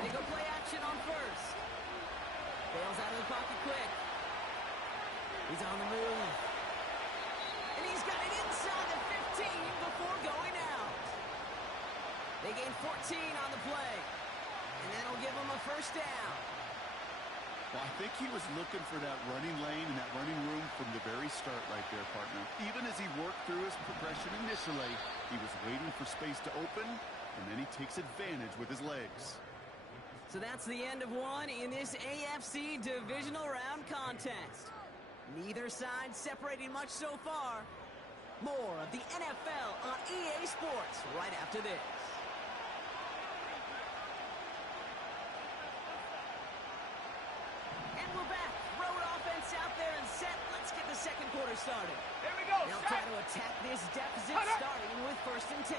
They go play action on first. Bails out of the pocket quick. He's on the move. And he's got it inside the 15 before going out. They gain 14 on the play. And that'll give them a first down. Well, I think he was looking for that running lane and that running room from the very start right there, partner. Even as he worked through his progression initially, he was waiting for space to open, and then he takes advantage with his legs. So that's the end of one in this AFC divisional round contest. Neither side separating much so far. More of the NFL on EA Sports right after this. We're back. Road offense out there and set. Let's get the second quarter started. Here we go. They'll try to attack this deficit starting with 1st and 10.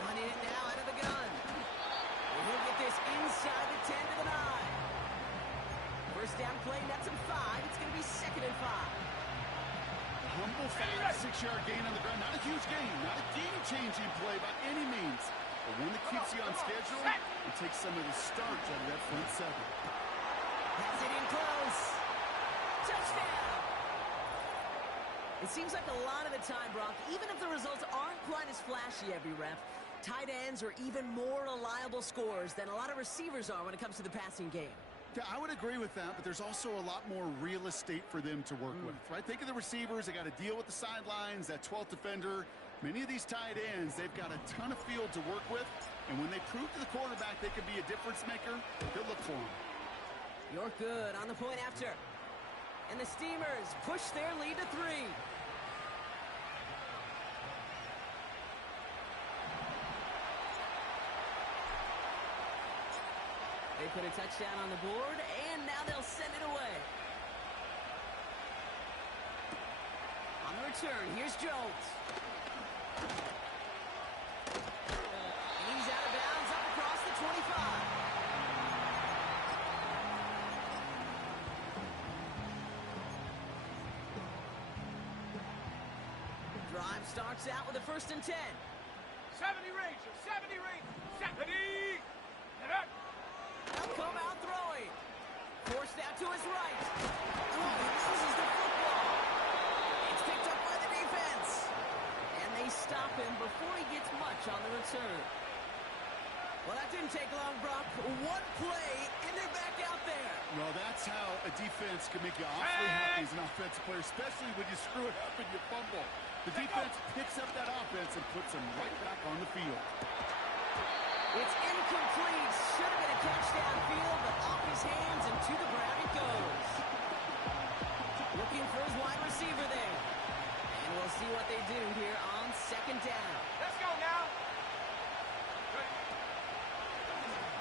Running it now out of the gun. And he'll get this inside the 10 to the 9. First down play, nets him 5. It's going to be 2nd and 5. Humble 5-6-yard gain on the ground. Not a huge gain, not a game-changing play by any means. But one that keeps you on schedule and takes some of the starch out of that front 7. Has it in close. Touchdown! It seems like a lot of the time, Brock, even if the results aren't quite as flashy every rep, tight ends are even more reliable scorers than a lot of receivers are when it comes to the passing game. Yeah, I would agree with that, but there's also a lot more real estate for them to work with, right? Think of the receivers. They got to deal with the sidelines, that 12th defender. Many of these tight ends, they've got a ton of field to work with, and when they prove to the quarterback they can be a difference maker, they'll look for him. You're good on the point after. And the Steamers push their lead to 3. They put a touchdown on the board, and now they'll send it away. On the return, here's Jones. And he's out of bounds up across the 25. Drive starts out with a 1st and 10. 70 Ranger, 70 Ranger, 70! They'll come out throwing. Forced out to his right. Oh, he loses the football. It's picked up by the defense. And they stop him before he gets much on the return. Well, that didn't take long, Brock. One play, and they're back out there. Well, that's how a defense can make you awfully happy as an offensive player, especially when you screw it up and you fumble. The defense picks up that offense and puts them right back on the field. It's incomplete. Should have been a catch downfield, but off his hands and to the ground it goes. Looking for his wide receiver there. And we'll see what they do here on 2nd down. Let's go now.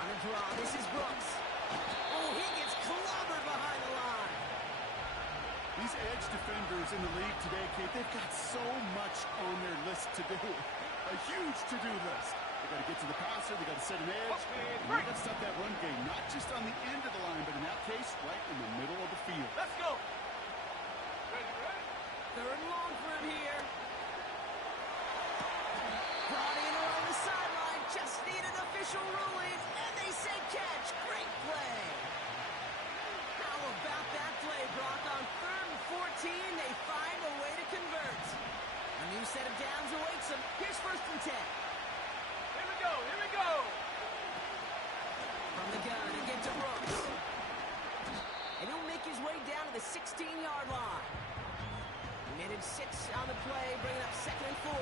On a draw, this is Brooks. Oh, he gets clobbered behind the line. These edge defenders in the league today, Kate, they've got so much on their list to do. A huge to-do list. They got to get to the passer, they got to set an edge, and they got to stop that run game, not just on the end of the line, but in that case, right in the middle of the field. Let's go. Ready? 3rd and long for him here. Brought in along the sideline, just need an official ruling, and they say catch. Great play. How about that play, Brock? On 3rd and 14, they find a way to convert. A new set of downs awaits them. Here's 1st and 10. Here we go. From the gun, again to Brooks. And he'll make his way down to the 16-yard line. He managed 6 on the play, bringing up 2nd and 4.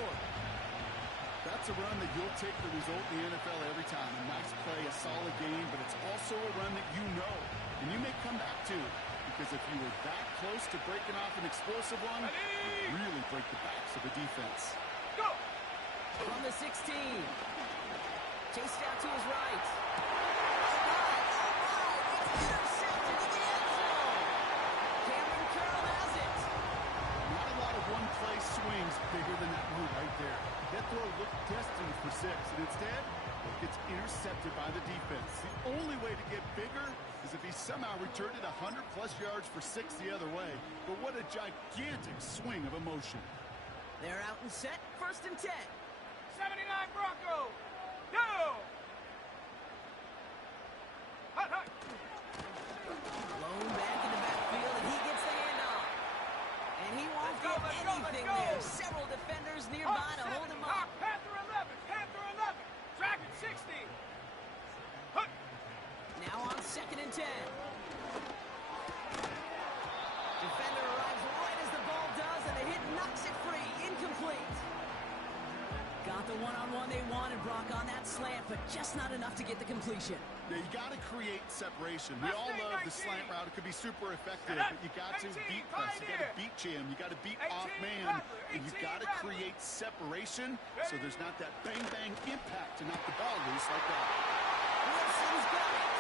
That's a run that you'll take the result in the NFL every time. A nice play, a solid game, but it's also a run that you know. And you may come back to, because if you were that close to breaking off an explosive one, it would really break the backs of the defense. Go! From the 16. Chased out to his right. It's intercepted in the end zone. Cameron Curl has it. Not a lot of one-play swings bigger than that move right there. That throw looked destined for 6, and instead, it gets intercepted by the defense. The only way to get bigger is if he somehow returned it 100-plus yards for 6 the other way. But what a gigantic swing of emotion. They're out and set, 1st and 10. 79 Broncos. Go. Hut, hut. Blown back in the backfield, and he gets the handoff. And he won't Let's go, get let's go, anything let's go. there. Several defenders nearby to hold him up. Panther 11. Panther 11. Dragon 60. Hut. Now on 2nd and 10. Defender arrives right as the ball does, and the hit knocks it free. Incomplete. Got the one-on-one they wanted, Brock, on that slant, but just not enough to get the completion. Yeah, you got to create separation. We all love the slant route. It could be super effective, but you got to beat press. You got to beat jam. You got to beat off man, and you got to create separation so there's not that bang-bang impact to knock the ball loose like that. Wilson's got it.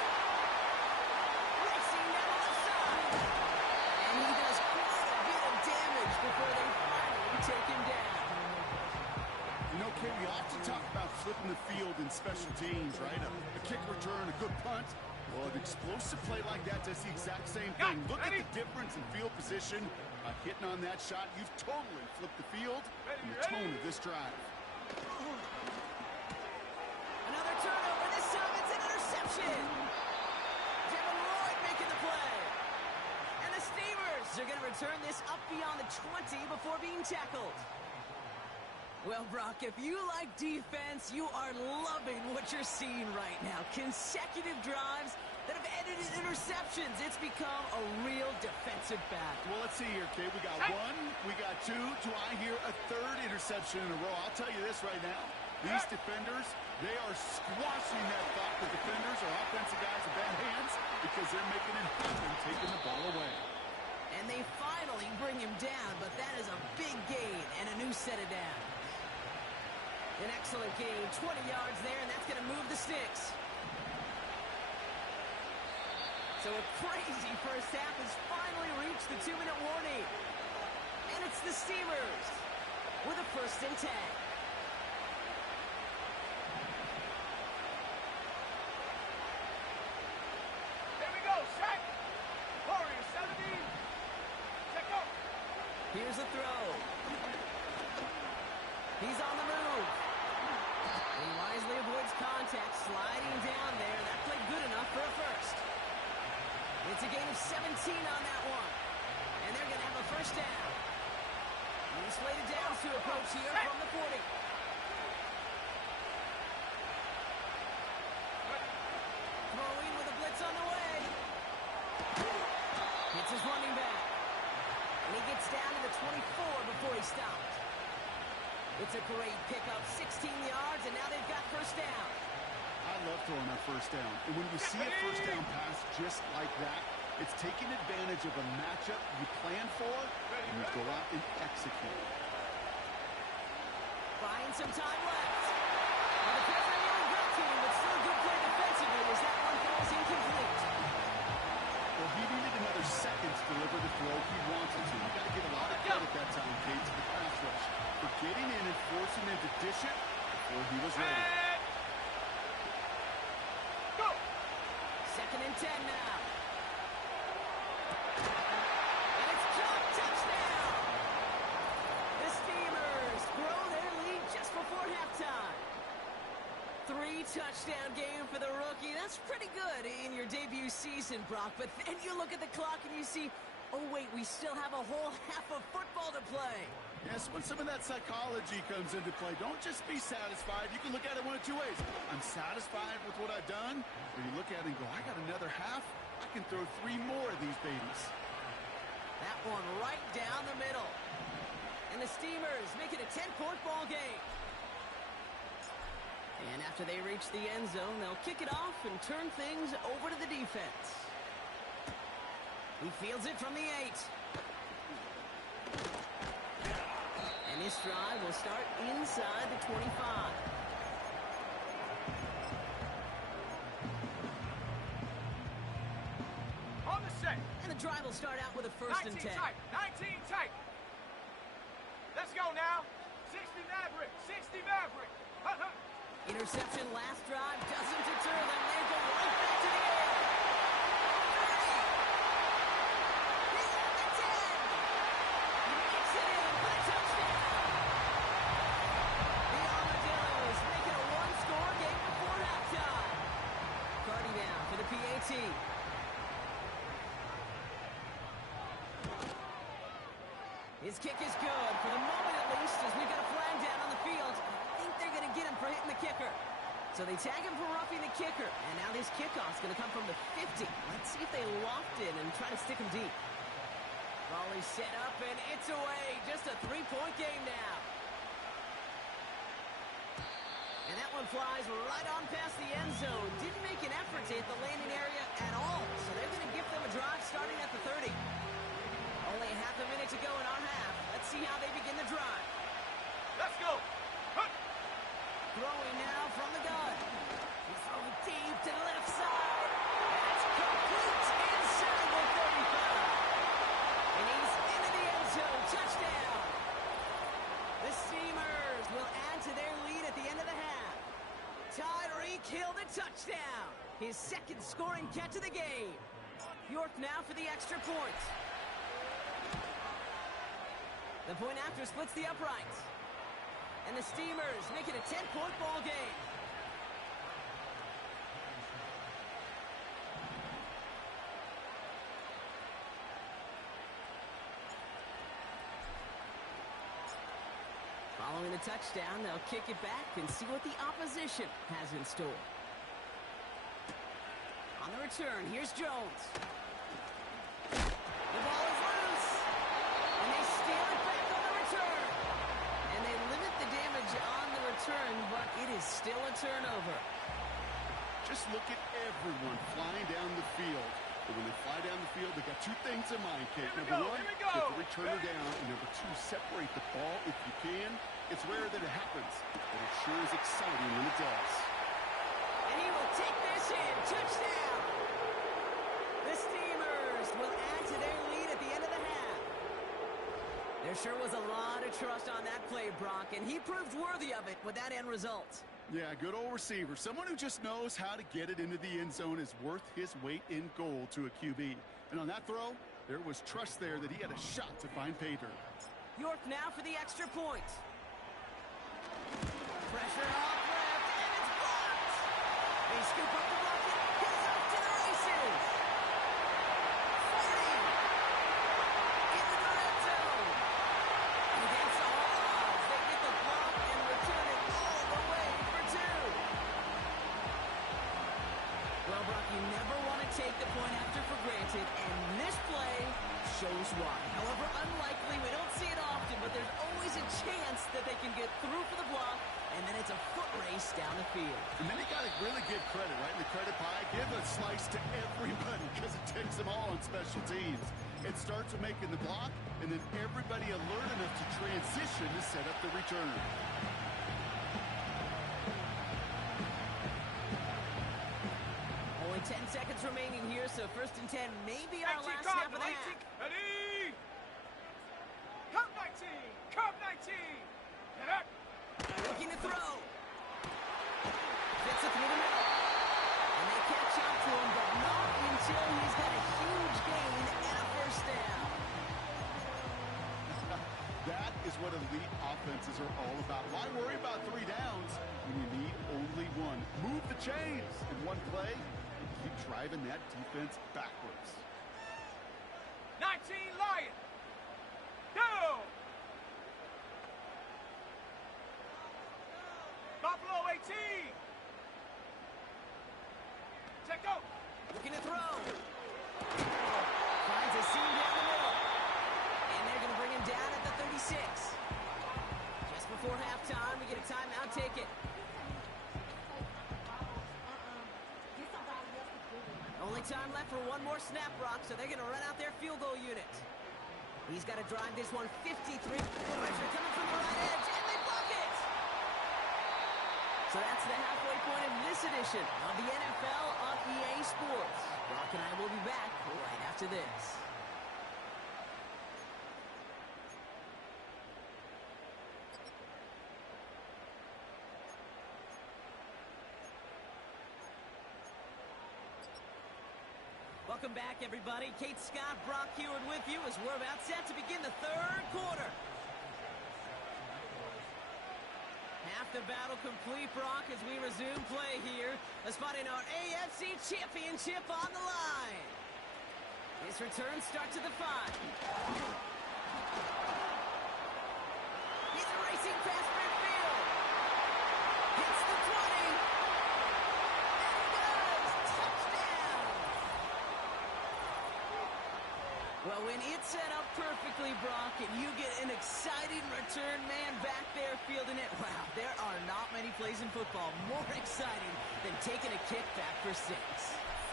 Racing down the left side. And he does quite a bit of damage before they finally take him down. You know, Kay, we often talk about flipping the field in special teams, right? A kick return, a good punt. Well, an explosive play like that does the exact same thing. Look at the difference in field position. Hitting on that shot, you've totally flipped the field and the tone of this drive. Another turnover. This time it's an interception. Devin Lloyd making the play. And the Steamers are going to return this up beyond the 20 before being tackled. Well, Brock, if you like defense, you are loving what you're seeing right now. Consecutive drives that have ended in interceptions. It's become a real defensive battle. Well, let's see here, Kay. We got one, we got two. Do I hear a third interception in a row? I'll tell you this right now. These defenders, they are squashing that thought the defenders or offensive guys in bad hands because they're making it happen, taking the ball away. And they finally bring him down, but that is a big gain and a new set of down. An excellent gain, 20 yards there, and that's going to move the sticks. So a crazy first half has finally reached the 2-minute warning. And it's the Steamers with a 1st and 10. Here we go. Set. Warriors 70. Check go. Here's a throw. He's on the move. He wisely avoids contact, sliding down there. That played good enough for a first. It's a gain of 17 on that one. And they're going to have a first down. He's slated down to approach here from the 40. Throwing with a blitz on the way. Hits his running back. And he gets down to the 24 before he stopped. It's a great pickup, 16 yards, and now they've got first down. I love throwing that first down. And when you see a first down pass just like that, it's taking advantage of a matchup you plan for, and you go out and execute. Buying some time left. Well, the pressure here got to him, but still a good play defensively as that one falls incomplete. Well, he needed another second to deliver the throw he wanted to. You got to give a lot of credit that time, Kate, to the pass rush for getting in and forcing him to dish it before he was ready. Go. 2nd and 10 now. And it's caught. Touchdown! The Steamers grow their lead just before halftime. 3-touchdown game for the rookie. That's pretty good in your debut season, Brock. But then you look at the clock and you see, oh, wait, we still have a whole half of football to play. Yes, when some of that psychology comes into play, don't just be satisfied. You can look at it one of two ways. I'm satisfied with what I've done. Or you look at it and go, I got another half. I can throw 3 more of these babies. That one right down the middle. And the Steamers make it a 10-point ball game. And after they reach the end zone, they'll kick it off and turn things over to the defense. He fields it from the 8. And this drive will start inside the 25. On the set. And the drive will start out with a 1st and 10. 19 tight. 19 tight. Let's go now. 60 Maverick. 60 Maverick. Hut, hut. Interception last drive doesn't deter them. They go right back to the air. 30. He's at the 10. He makes it in for the touchdown. This kick is good, for the moment at least, as we've got a flag down on the field. I think they're going to get him for hitting the kicker. So they tag him for roughing the kicker, and now this kickoff's going to come from the 50. Let's see if they loft in and try to stick him deep. Volley set up, and it's away. Just a three-point game now. And that one flies right on past the end zone. Didn't make an effort to hit the landing area at all, so they're going to give them a drive starting at the 30. Only half a minute to go in our half. Let's see how they begin the drive. Let's go. Hunt. Throwing now from the gun. He's throwing deep to the left side. That's complete inside the 35. And he's into the end zone. Touchdown. The Steamers will add to their lead at the end of the half. Tyreek Hill the touchdown. His second scoring catch of the game. York now for the extra point. The point after splits the uprights. And the Steamers make it a 10-point ball game. Following the touchdown, they'll kick it back and see what the opposition has in store. On the return, here's Jones. The ball is loose. And they steal it back on the return. And they limit the damage on the return, but it is still a turnover. Just look at everyone flying down the field. But when they fly down the field, they got two things in mind, Kate. Number one, get the returner down. And number two, separate the ball if you can. It's rare that it happens, but it sure is exciting when it does. And he will take this in. Touchdown! The Steamers will add to their lead at the end of the half. There sure was a lot of trust on that play, Brock, and he proved worthy of it with that end result. Yeah, good old receiver. Someone who just knows how to get it into the end zone is worth his weight in gold to a QB. And on that throw, there was trust there that he had a shot to find pay dirt. York now for the extra point. Pressure off left, and it's blocked. They scoop up the bucket. He's off to the races. 40. Into the red zone. And against all odds, they get the block and return it all the way for two. Well, Brock, you never want to take the point after for granted, and this play shows why. However unlikely, we don't see it often, but there's always a chance that they can get through for the block, and then it's a foot race down the field. And then you got to really give credit, right? In the credit pie, give a slice to everybody because it takes them all on special teams. It starts with making the block, and then everybody alert enough to transition to set up the return. Only 10 seconds remaining here, so first and 10 may be our last snap of the half. Ready? Come 19! Come 19! Get up! Looking to throw. Fits it through the middle. And they catch up to him, but not until he's got a huge gain and a first down. That is what elite offenses are all about. Why worry about 3 downs when you need only one? Move the chains in one play and keep driving that defense backwards. 19 Lion! Go! Buffalo 18! Check out! Looking to throw. Finds a seam down the middle. And they're going to bring him down at the 36. Just before halftime, we get a timeout. Take it. Only time left for one more snap, Brock, so they're going to run out their field goal unit. He's got to drive this one 53. Pressure coming from the right edge, and they block it! So that's the halfway point of this edition of the NFL on EA Sports. Brock and I will be back right after this. Welcome back, everybody. Kate Scott, Brock Huard with you as we're about set to begin the third quarter. Half the battle complete, Brock, as we resume play here. A spot in our AFC Championship on the line. This return starts at the 5. and it's set up perfectly, Brock, and you get an exciting return man back there fielding it. Wow, there are not many plays in football more exciting than taking a kick back for 6.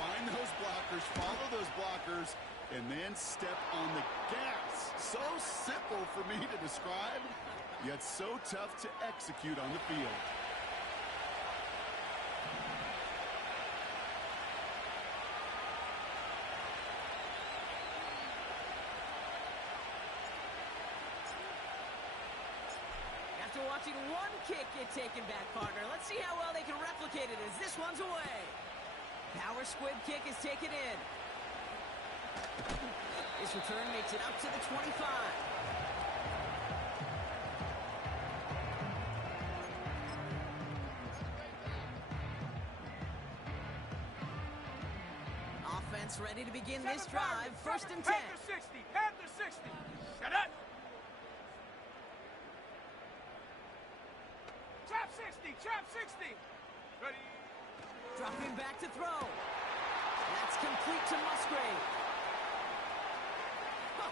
Find those blockers, follow those blockers, and then step on the gas. So simple for me to describe, yet so tough to execute on the field. After watching one kick get taken back, partner, let's see how well they can replicate it as this one's away. Power squib kick is taken in. This return makes it up to the 25. Offense ready to begin this drive. First and 10. Panther 60. Panther 60. Shut up. Trap 60. Trap 60. Ready. Dropping back to throw. That's complete to Musgrave.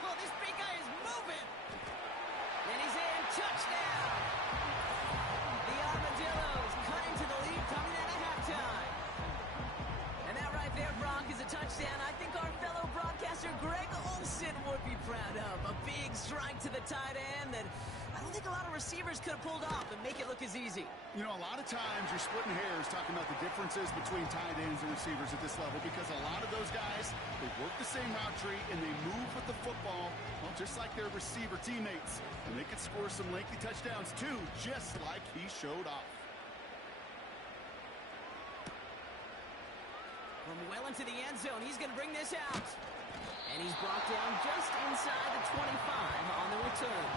Oh, this big guy is moving. And he's in. Touchdown. The Armadillos cut into the lead coming out of halftime. And that right there, Brock, is a touchdown I think our fellow broadcaster Greg Olsen would be proud of. A big strike to the tight end that I don't think a lot of receivers could have pulled off and make it look as easy. You know, a lot of times you're splitting hairs talking about the differences between tight ends and receivers at this level because a lot of those guys, they work the same route tree and they move with the football, well, just like their receiver teammates. And they could score some lengthy touchdowns too, just like he showed off. From well into the end zone, he's going to bring this out. And he's brought down just inside the 25 on the return.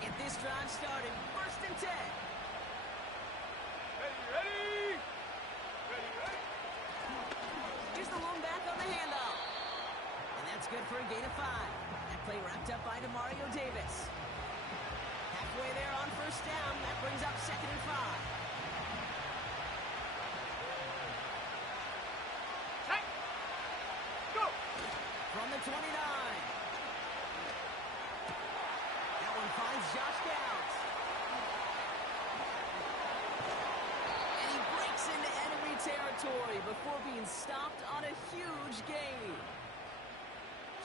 Get this drive started. First and 10. Ready. Here's the lone back on the handoff. And that's good for a gain of 5. That play wrapped up by Demario Davis. Halfway there on first down. That brings up 2nd and 5. Check. Go. From the 29. Finds Josh Downs. And he breaks into enemy territory before being stopped on a huge gain.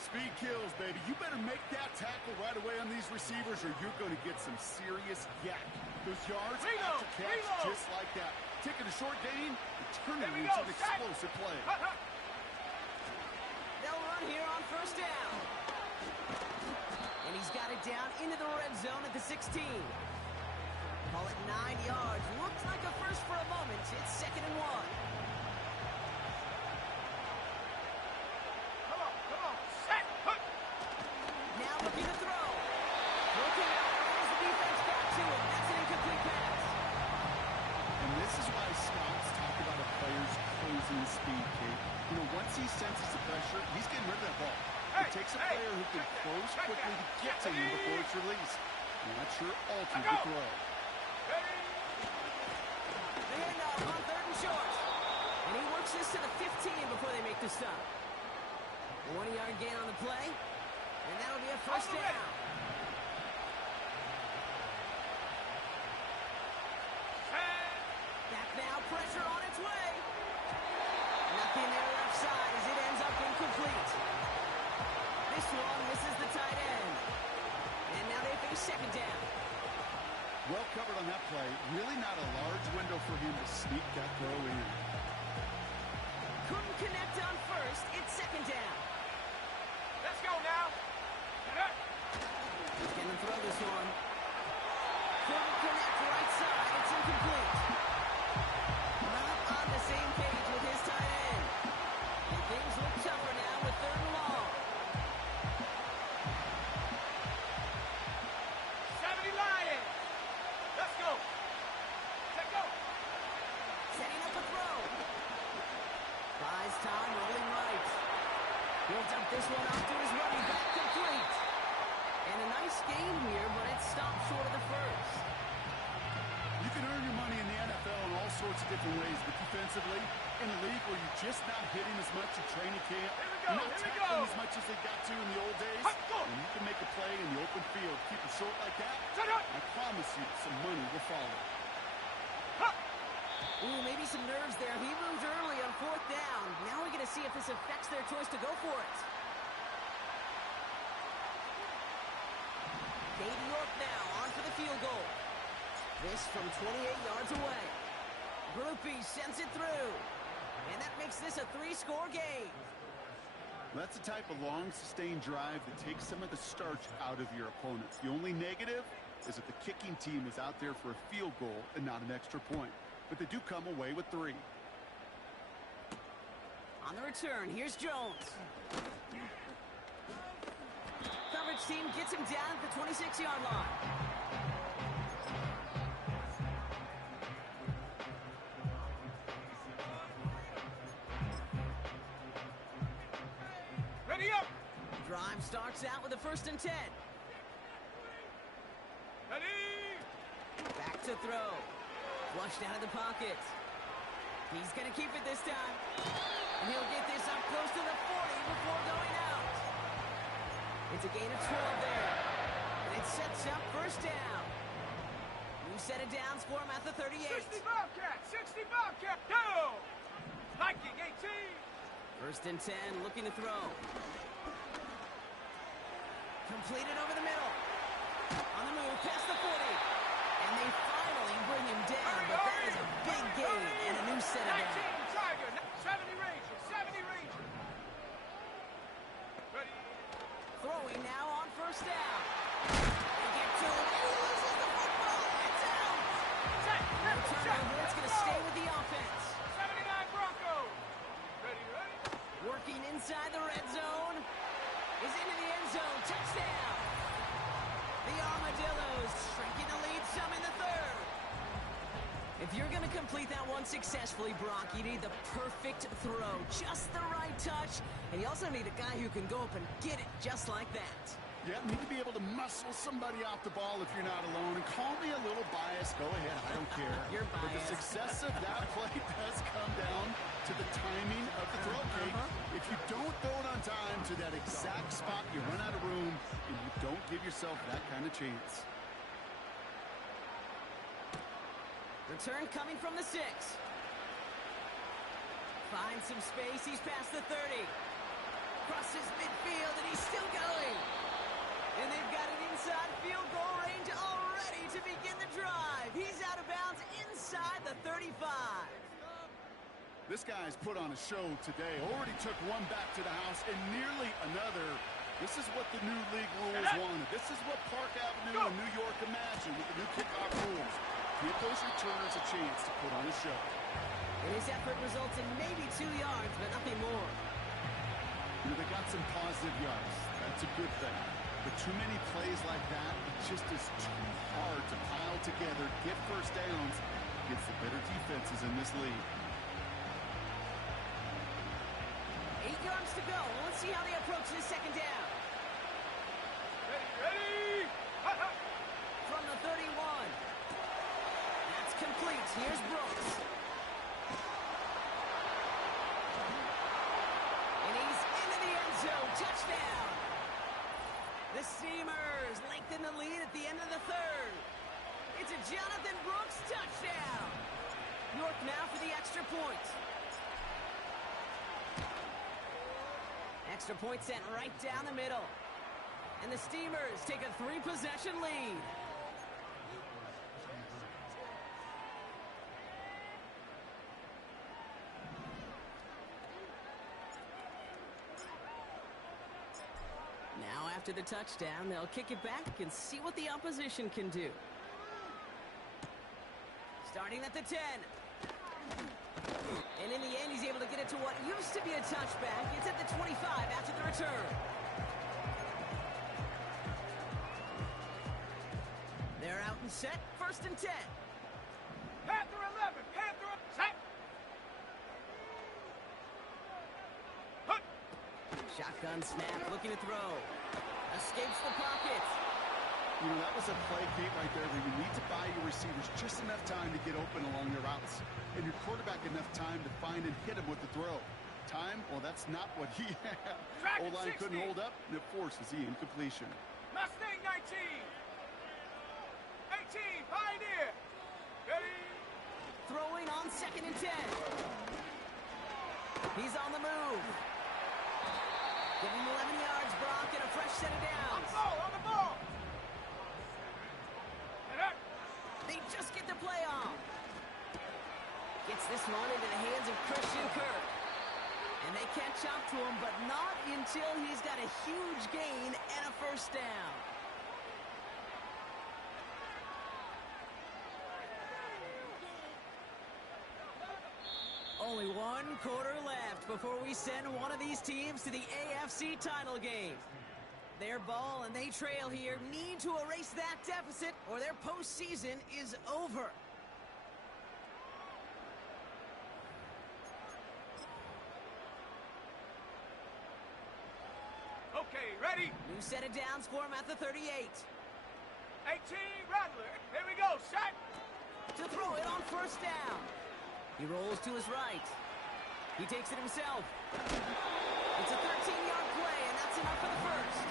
Speed kills, baby. You better make that tackle right away on these receivers or you're going to get some serious yak. Those yards after catch just like that. Taking a short gain and turning it into an explosive play. They'll run here on first down. And he's got it down into the red zone at the 16. Call it 9 yards. Looks like a first for a moment. It's 2nd and 1. Come on. Set. Put. Now looking to throw. Looking out. Runs the defense back to him. That's an incomplete pass. And this is why scouts talk about a player's closing speed, Kate. You know, once he senses the pressure, he's getting rid of that ball. It takes a player who can close quickly to get to him before it's released. And that's sure altered the throw. The handoff on 3rd and short. And he works this to the 15 before they make the stop. 1-yard gain on the play. And that'll be a first down. Back now, pressure on its way. Nothing there left side as it ends up incomplete. This one misses the tight end. And now they face 2nd down. Well covered on that play. Really not a large window for him to sneak that throw in. Couldn't connect on first. It's 2nd down. Let's go now. He's going to throw this one. Couldn't connect right side. It's incomplete. Not on the same page with his tight end. And things look tougher now with 3rd and long. 70 Lions. Let's go. Let's go. Setting up a throw. Buys time, rolling right. He'll dump this one off to his running back, complete. And a nice gain here, but it stopped short of the first. You can earn your money in the NFL in all sorts of different ways, but defensively, in a league where you're just not hitting as much in training camp, you're not tackling as much as they got to in the old days, and you can make a play in the open field, keep it short like that, I promise you some money will follow. Ooh, maybe some nerves there. He moved early on 4th down. Now we're going to see if this affects their choice to go for it. Cade York now on for the field goal. This from 28 yards away. Grupe sends it through. And that makes this a 3-score game. That's the type of long, sustained drive that takes some of the starch out of your opponent. The only negative is that the kicking team is out there for a field goal and not an extra point. But they do come away with 3. On the return, here's Jones. Coverage team gets him down at the 26-yard line. Ready up! Drive starts out with a 1st and 10. Ready! Back to throw. Flushed out of the pocket. He's going to keep it this time. And he'll get this up close to the 40 before going out. It's a gain of 12 there. And it sets up 1st down. New set of downs for him at the 38. 60 Bobcat! 60 Bobcat! Go! Viking 18! 1st and 10, looking to throw. Completed over the middle. On the move, past the 40. And they finally bring him down, but that is a big gain and a new set of 19 downs. Tiger! 70 Ranger! 70 Ranger! Ready? Throwing now on 1st down. They get to him, and he loses the football. It's out. Set! No turnover. It's going to stay with the offense. 79 Broncos! Ready, ready? Working inside the red zone. Is into the end zone. Touchdown. The Armadillos shrinking the lead some in the 3rd. If you're going to complete that one successfully, Brock, you need the perfect throw. Just the right touch. And you also need a guy who can go up and get it just like that. Yeah, need to be able to muscle somebody off the ball if you're not alone. And call me a little biased. Go ahead, I don't care. You're But the biased. success of that play does come down to the timing of the throw, Kate. If you don't throw it on time to that exact spot, you run out of room, and you don't give yourself that kind of chance. Return coming from the 6. Finds some space. He's past the 30. Crosses midfield, and he's still going. And they've got an inside field goal range already to begin the drive. He's out of bounds inside the 35. This guy's put on a show today. Already took one back to the house and nearly another. This is what the new league rules wanted. This is what Park Avenue and New York imagined with the new kickoff rules. Give those returners a chance to put on a show. And his effort results in maybe 2 yards, but nothing more. You know, they got some positive yards. That's a good thing. But too many plays like that, it just is too hard to pile together, get 1st downs against the better defenses in this league. 8 yards to go. Let's see how they approach this 2nd down. Ready, ready! Hut, hut. From the 31. That's complete. Here's Brooks. And he's into the end zone. Touchdown. The Steamers lengthen the lead at the end of the 3rd. It's a Jonathan Brooks touchdown. York now for the extra point. Extra point sent right down the middle. And the Steamers take a 3-possession lead. Now after the touchdown, they'll kick it back and see what the opposition can do. Starting at the 10. And in the end, he's able to get it to what used to be a touchback. It's at the 25 after the return. They're out and set. 1st and 10. Panther 11! Panther set! Shotgun snap, looking to throw. Escapes the pocket. You know, that was a play, Kate, right there where you need to buy your receivers just enough time to get open along their routes, and your quarterback enough time to find and hit him with the throw. Time? Well, that's not what he had. O-line couldn't hold up, and it forces the incompletion. Mustang 19. 18, Pioneer. Ready? Throwing on 2nd and 10. He's on the move. Give him 11 yards, Brock, and a fresh set of downs. On the ball. And up. They just get the play on. Gets this one into the hands of Christian Kirk. And they catch up to him, but not until he's got a huge gain and a first down. Only 1 quarter left before we send one of these teams to the AFC title game. Their ball and they trail here, need to erase that deficit or their postseason is over. Okay, ready? New set of downs for him at the 38. 18, Rattler. Here we go, set. To throw it on first down. He rolls to his right. He takes it himself. It's a 13-yard play, and that's enough for the first.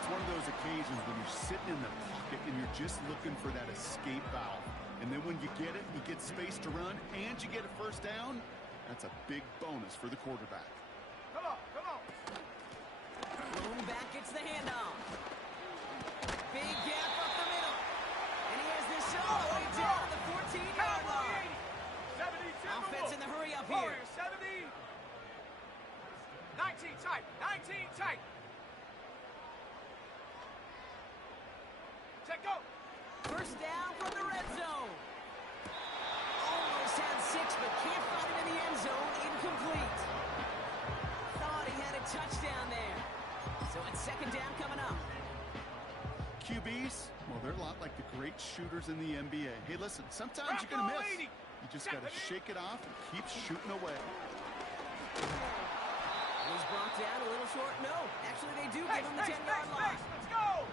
It's one of those occasions when you're sitting in the pocket and you're just looking for that escape valve. And then when you get it, you get space to run, and you get a first down, that's a big bonus for the quarterback. Come on, come on. Lone back gets the handoff. Big gap up the middle. And he has this all the way down to the 14-yard line. 70, Offense in the hurry up Warriors, here. 70. 19 tight, 19 tight. Check go. First down from the red zone. Almost had 6, but can't find him in the end zone. Incomplete. Thought he had a touchdown there. So it's 2nd down coming up. QBs, well, they're a lot like the great shooters in the NBA. Hey, listen, sometimes you're going to miss. You just got to shake it off and keep shooting away. He's brought down a little short. No, actually they do give him the 10-yard line. Let's go.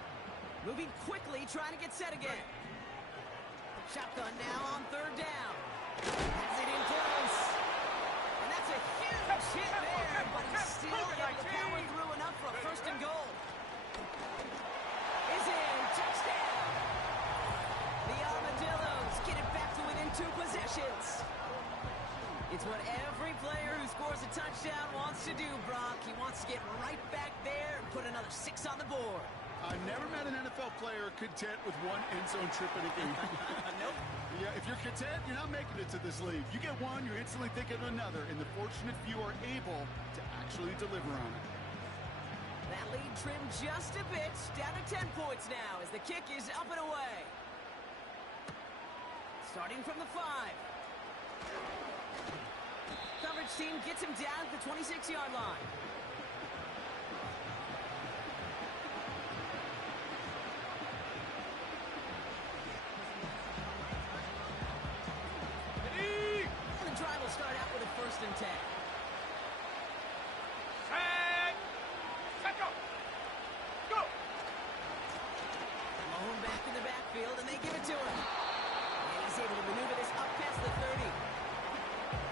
Moving quickly, trying to get set again. Shotgun now on 3rd down. Has it in close. And that's a huge hit there, but he's still able to power through enough for a 1st and goal. Is in. Touchdown. The Armadillos get it back to within 2 possessions. It's what every player who scores a touchdown wants to do, Brock. He wants to get right back there and put another 6 on the board. I've never met an NFL player content with 1 end zone trip in a game. Nope. Yeah, if you're content, you're not making it to this league. You get 1, you're instantly thinking of another, and the fortunate few are able to actually deliver on it. That lead trimmed just a bit, down to 10 points now as the kick is up and away. Starting from the 5. Coverage team gets him down at the 26-yard line. And the drive will start out with a 1st and 10. Set. Set go. Go. Mahone back in the backfield, and they give it to him. And he's able to maneuver this up past the 30.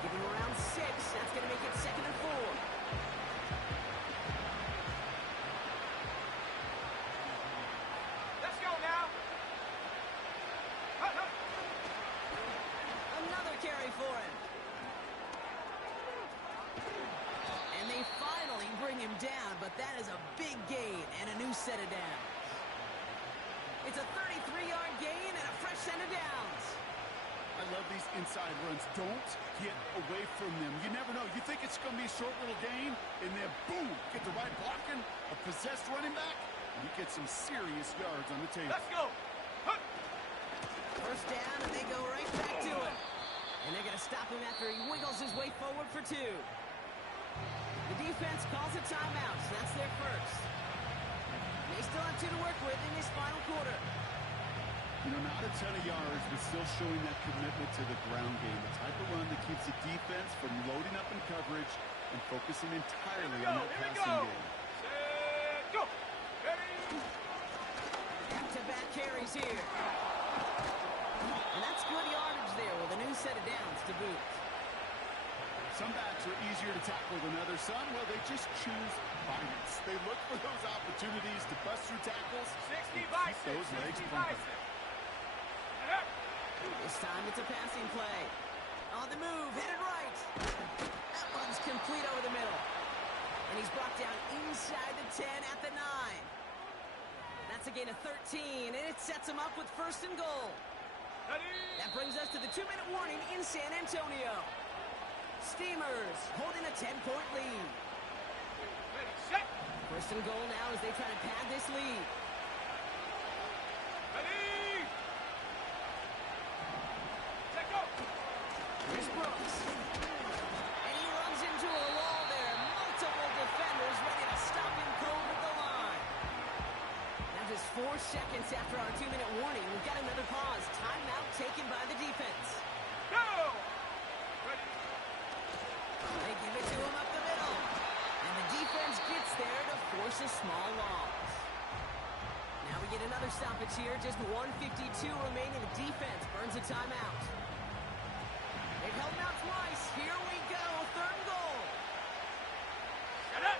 Give him around 6. That's going to make it 2nd and 4. Let's go now. Hut, hut. Another carry for him. And they finally bring him down, but that is a big gain and a new set of downs. It's a 33-yard gain and a fresh set of downs. I love these inside runs. Don't get away from them. You never know. You think it's going to be a short little gain, and then boom, get the right blocking, a possessed running back, and you get some serious yards on the table. Let's go. Hut. First down, and they go right back to him. And they're going to stop him after he wiggles his way forward for 2. The defense calls a timeout, so that's their first. They still have 2 to work with in this final quarter. You know, not a ton of yards, but still showing that commitment to the ground game. The type of run that keeps the defense from loading up in coverage and focusing entirely on that passing game. Set go. Ready. Back to carries here. And that's good yardage there with a new set of downs to boot. Some backs are easier to tackle than others. Some, well, they just choose violence. They look for those opportunities to bust through tackles 60 and bicep, keep those legs 60 pumping. bicep. This time it's a passing play. On the move, headed right. That one's complete over the middle. And he's brought down inside the 10 at the 9. That's a gain of 13, and it sets him up with 1st and goal. That brings us to the 2-minute warning in San Antonio. Steamers holding a 10-point lead. Ready, set. 1st and goal now as they try to pad this lead. Ready. Set, go. Here's Brooks. And he runs into a wall there. Multiple defenders ready to stop him cold at the line. Now just 4 seconds after our 2-minute warning, we've got another pause. Timeout taken by the defense. Go. Ready. They give it to him up the middle. And the defense gets there to force a small loss. Now we get another stoppage here. Just 1:52 remaining. The defense burns a timeout. They've held him out twice. Here we go. 3rd and goal. Get it.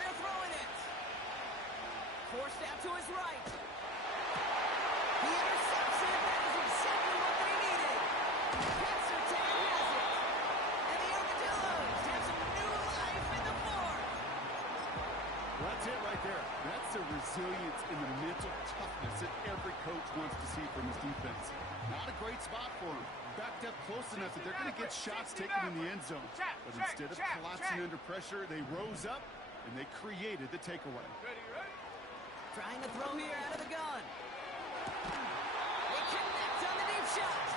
They're throwing it. Forced out to his right. He intercepts it. That is exactly what they needed. Pencertan has it. And the Armadillos have some new life in the 4th. Well, that's it right there. That's the resilience and the mental toughness that every coach wants to see from his defense. Not a great spot for him. Backed up close enough that they're going to get shots taken in the end zone. But instead of collapsing under pressure, they rose up and they created the takeaway. Ready, ready. Trying to throw here out of the gun. They connect on the deep shot.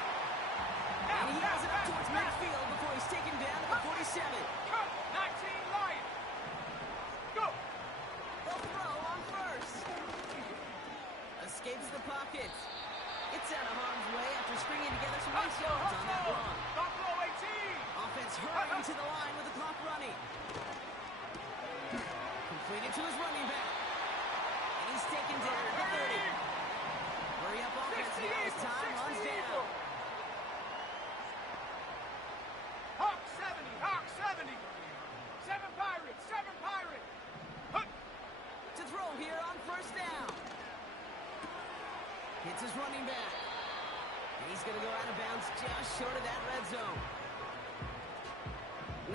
And he has it up towards midfield before he's taken down at the 47. Come. 19 Lions. Go. They'll throw on 1st. Escapes the pocket. Gets out of harm's way after stringing together some nice yards on that run. Buffalo 18. Offense hurrying to the line with the clock running. Completed to his running back. And he's taken down at the 30. Hurry up offense now as time runs down. Hawk 70. Hawk 70. 7 Pirates. 7 Pirates. Hunt. To throw here on 1st down. Hits his running back. And he's going to go out of bounds just short of that red zone.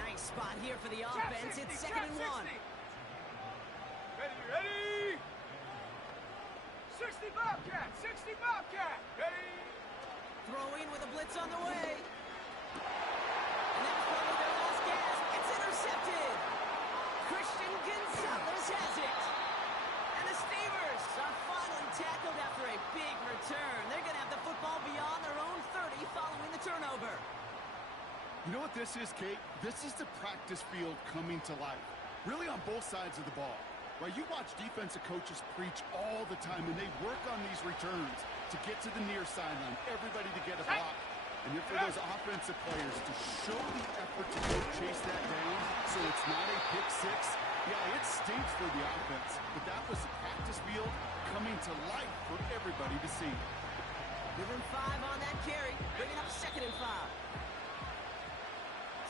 Nice spot here for the offense. It's 2nd and 1. Ready, ready. 60 Bobcat. 60 Bobcat. Ready. Throwing with a blitz on the way. And that was probably their last gasp. It's intercepted. Christian Gonzalez has it. And the Steamers are finally tackled after a big return. They're going to have the football beyond their own 30 following the turnover. You know what this is, Kate? This is the practice field coming to life. Really on both sides of the ball. Right, you watch defensive coaches preach all the time, and they work on these returns to get to the near sideline, everybody to get a block. And then for those offensive players to show the effort to go chase that down so it's not a pick 6. Yeah, it stinks for the offense, but that was the practice field coming to life for everybody to see. Giving 5 on that carry, bringing up 2nd and 5.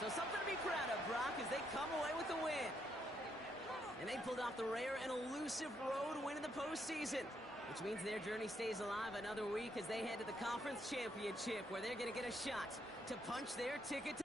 So something to be proud of, Brock, as they come away with the win. And they pulled off the rare and elusive road win in the postseason, which means their journey stays alive another week as they head to the conference championship, where they're going to get a shot to punch their ticket to